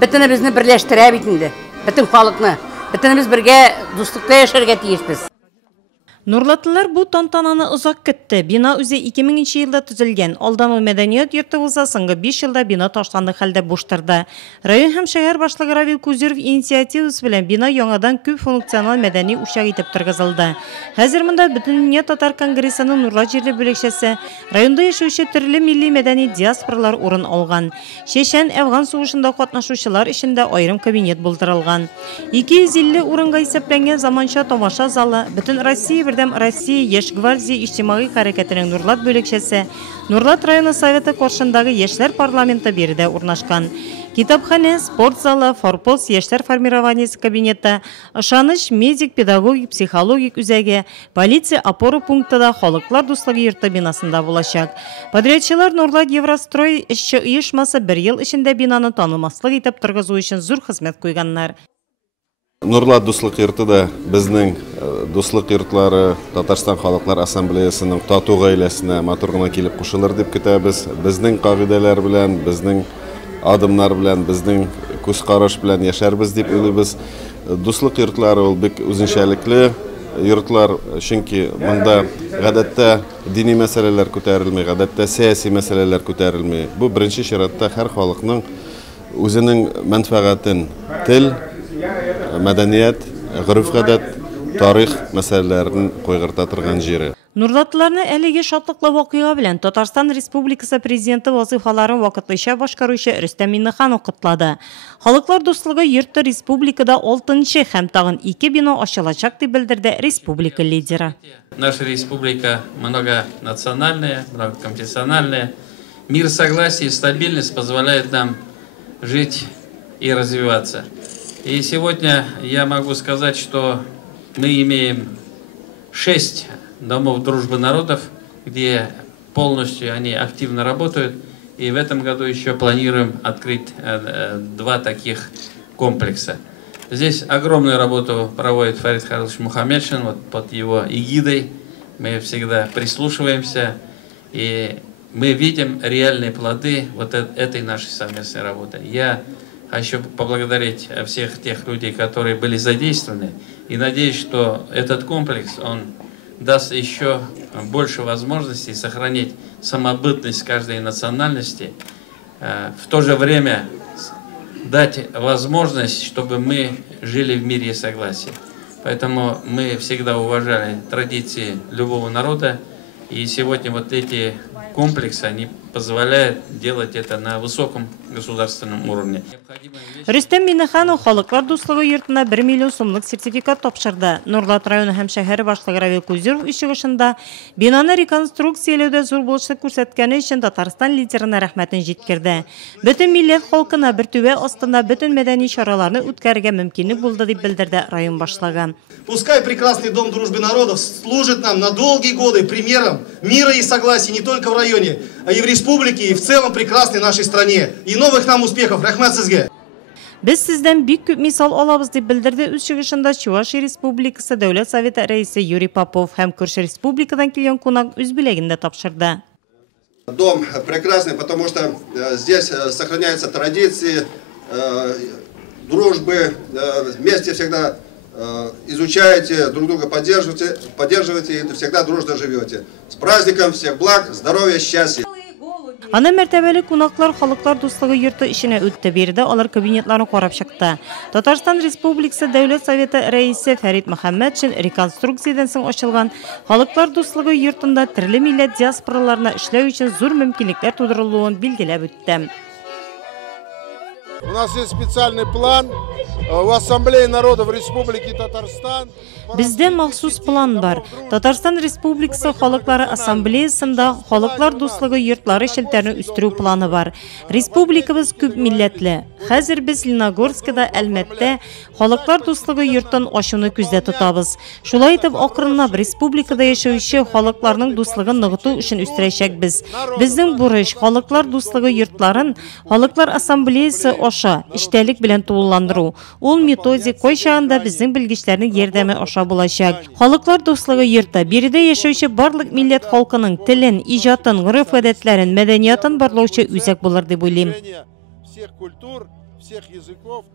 бітінімізді бірләштірә бит инде. Бітін халықны. Бітініміз бірге достықта яшәргә тиешбез. Нурлатылар бу тантананы узак көтті. Бина үзе 2000 елда түзілген. Алдан мәдәният йорты булса, соңгы 5 елда бина ташланды хәлдә буштырды. Район һәм шәһәр башлыгы Равил Кузеров инициативасы белән бина яңадан күп функционал мәдәни учак итеп торгызылды. Хәзер монда Бөтендөнья татар конгрессының Нурла җирле бүлекчәсе районда яшәүче төрле милли мәдәни диаспоралар урын алган. Чечен Әфган сугышында катнашучылар өчен аерым кабинет булдырылган. 250 урынга исәпләнгән заманча тамаша залы бөтен Россия Яшь гвардия иҗтимагый хәрәкәтенең Нурлат бүлекчәсе Нурлат районы советы каршындагы яшьләр парламенты биредә урнашкан. Китапхана, спорт залы, форпост, яшьләр формированиесе кабинеты, ышаныч, медик, педагогик, психологик үзәге, полиция опора пунктыда халыклар дуслыгы йорты бинасында булачак. Подрядчылар Нурлат Еврострой эшче оешмасы 1 ел эчендә бинаны танымаслык итеп торгызу өчен зур хезмәт куйганнар. Нурлат дуслык йорты да безнең дуслык йортлары Татарстан халыклар ассамблеясының тату гаиләсенә матур гына килеп кушылыр дип көтәбез. Безнең кагыйдәләр белән, безнең адымнар белән, безнең күз караш белән яшәрбез дип уйлыйбыз. Дуслык йортлары ул бик үзенчәлекле йортлар, чөнки монда гадәттә дини мәсьәләләр күтәрелми, гадәттә сәяси мәсьәләләр күтәрелми. Бу беренче чиратта һәр халыкның үзенең мәнфәгатен, тел, мәдәният, гырыф-гадәт, тарих мәсьәләләрен куйгырта торган җире. Нурлатларны әлеге шатлыклы вакыйга белән Татарстан Республикасы президенты вазыйфаларын вакытлыча башкаручы Рөстәм Миңнеханов котлады. Халыклар дуслыгы йорты республикада 6-нчы һәм тагын 2 бина ачылачак дип белдерде республика лидеры. Наша республика многонациональная, многоконфессиональная. Мир, согласие и стабильность позволяют нам жить и развиваться. И сегодня я могу сказать, что мы имеем 6 домов дружбы народов, где полностью они активно работают. И в этом году еще планируем открыть 2 таких комплекса. Здесь огромную работу проводит Фарид Харлович Мухаммедшин, вот под его эгидой. Мы всегда прислушиваемся, и мы видим реальные плоды вот этой нашей совместной работы. Я хочу поблагодарить всех тех людей, которые были задействованы, и надеюсь, что этот комплекс, он даст еще больше возможностей сохранить самобытность каждой национальности, в то же время дать возможность, чтобы мы жили в мире и согласии. Поэтому мы всегда уважали традиции любого народа, и сегодня вот эти комплексы, они позволяют делать это на высоком государственном уровне. Рөстәм Миңнеханов халыклар дуслыгы йортына 1 миллион сумлык сертификат тапшырды. Нурлат районы һәм шәһәр башлыгы Равил Кузеров чыгышында бинаны реконструкцияләүдә зур булышлык күрсәткәне өчен Татарстан лидерына рәхмәтен җиткерде. Бөтен милләт халкына бер түбә астында бөтен мәдәни чараларны үткәрергә мөмкинлек булды дип белдерде район башлыгы. Пускай прекрасный дом дружбы народов служит нам на долгие годы примером мира и согласия не только в районе, а и в республике, и в целом прекрасной нашей стране. И новых нам успехов. Рахмат сезгә. Без сездән бик күп мисал алабыз дип белдерде үз чыгышында Чувашия Республикасы Дәүләт Советы рәисе Юрий Попов һәм күрше республикадан килгән кунак үз билегендә тапшырды. Дом прекрасный, потому что здесь сохраняются традиции дружбы, вместе всегда изучаете, друг друга поддерживаете и всегда дружно живете. С праздником, всех благ, здоровья, счастья. Аны мәртәбәле кунаклар халыклар дуслыгы йорты эшенә үтте бирде, алар кабинетларын карап чыкты. Татарстан Республикасы Дәүләт Советы рәисе Фәрит Мөхәммәдшин реконструкциядән соң ачылган халыклар дуслыгы йортында төрле милләт диаспораларына эшләү өчен зур мөмкинлекләр тудырылуын билгеләп үтте. У нас есть специальный план в Ассамблее народов Республики Татарстан. Бездә махсус план бар. Татарстан Республикасы халыклары ассамблеясында халыклар дуслыгы йортлары шелтәрен үстерү планы бар. Республикабыз күп милләтле. Хәзер без Леногорскида, Әлмәттә халыклар дуслыгы йортын ачуны күздә тотабыз. Шулай итеп акрынлап республикада яшәүче халыкларның дуслыгын ныгыту өчен үстерәчәкбез. Безнең бурыч халыклар дуслыгы йортларын халыклар ассамблеясы аша эчтәлек белән тулыландыру. Ул методик кайчагында безнең белгечләрнең ярдәме аша булачак. Халыклар дуслыгы йорты биредә яшәүче барлык милләт халкының телен, иҗатын, гырыф-гадәтләрен, мәдәниятын барлаучы үзәк булыр дип уйлыйм. Всех культур, всех языков.